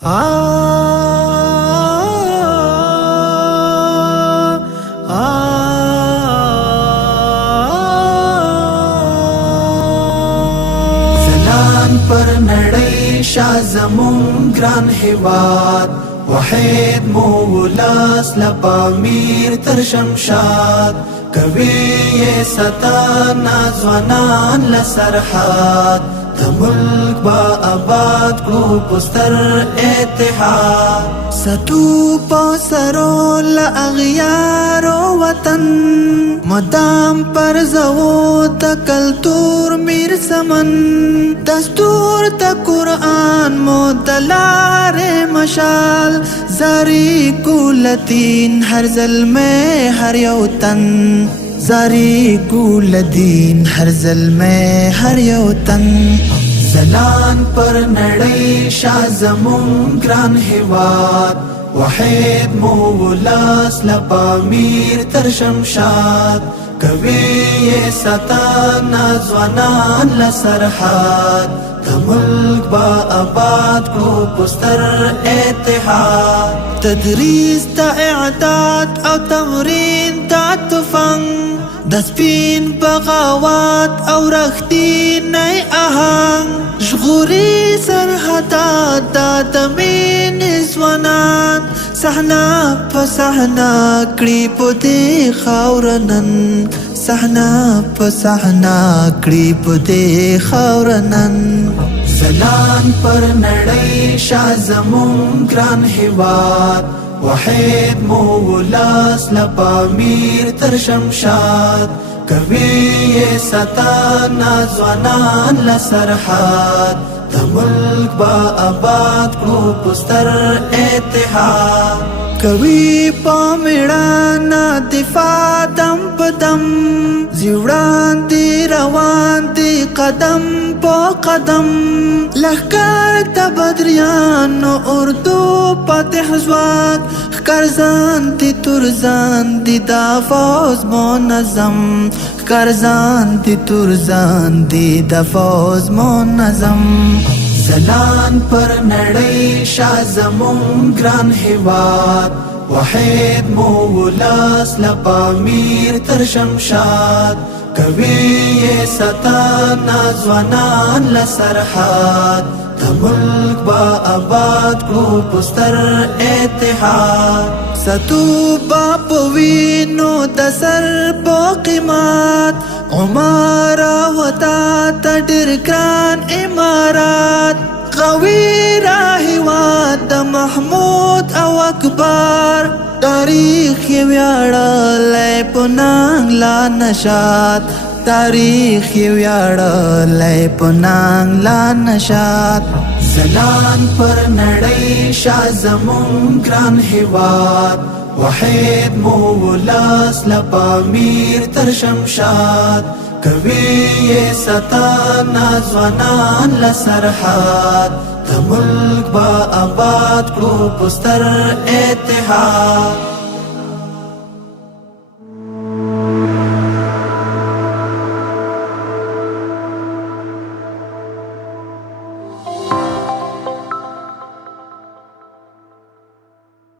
زلان پر نړۍ شاه زمون ګران هیواد وحید مو ولاس لپامیر تر شمشاد کوي ستانا ځوانان لسرحاد د ملک با آباد کو پستر اتحاد ستو پاسرو لاغیار وطن مدام پر زو د کلتور میر سمن دستور د قرآن مدلار مشال زاری کولتین هر ظلمه هر یوتن زاری کولدین هر ظلمه هر یوتن زلان پر نړۍ شاه زمون ګران هیواد وحید مو ولاس لپامیر تر شمشاد کوي ستانا ځوانان لسرحاد د ملک با آباد کو پستر اتحاد تدریس تا اعداد او تمرین تا تفنگ د سپین بغاوت او رختی نئی آهنگ ژغوري سرحدات دا دمین ځوانان صحنا په صحنا کړي په دې خاورنن صحنا په صحنا کړي په دې خاورنن زلان پر نړۍ شاه زمون ګران هیواد وحید مو ولاس لپامیر تر شمشاد کوي ستانا ځوانان لسرحاد د ملک با آباد کو پستر اتحاد کوي پامیړانا دفاع دم پدم زیوړان دی روان دی قدم په قدم لخکار د بدریانو اردو پاتح ځواک ښکارځان دی تورځان دی دا فوز منظم ښکارځان دی تورځان دی دا فوز منظم زلان پر نړۍ شاه زمون ګران هیواد وحید مو ولاس لپامیر تر شمشاد کوي ستانا ځوانان لسرحاد د ملک با آباد کو پستر اتحاد ستو با پوینو د سر په قیمت عمر وتا تډر ګران امارات قوی راهیواد د محمود او اکبر تاریخ یې ویاړلی په ننګ لا نشات تاریخ یې ویاړلی په ننګ لا نشات زلان پر نړۍ شاه زمون ګران هیواد وحید مو ولاس لپامیر تر شمشاد کوي ستانا ځوانان لسرحاد د ملک با آباد کو پستر اتحاد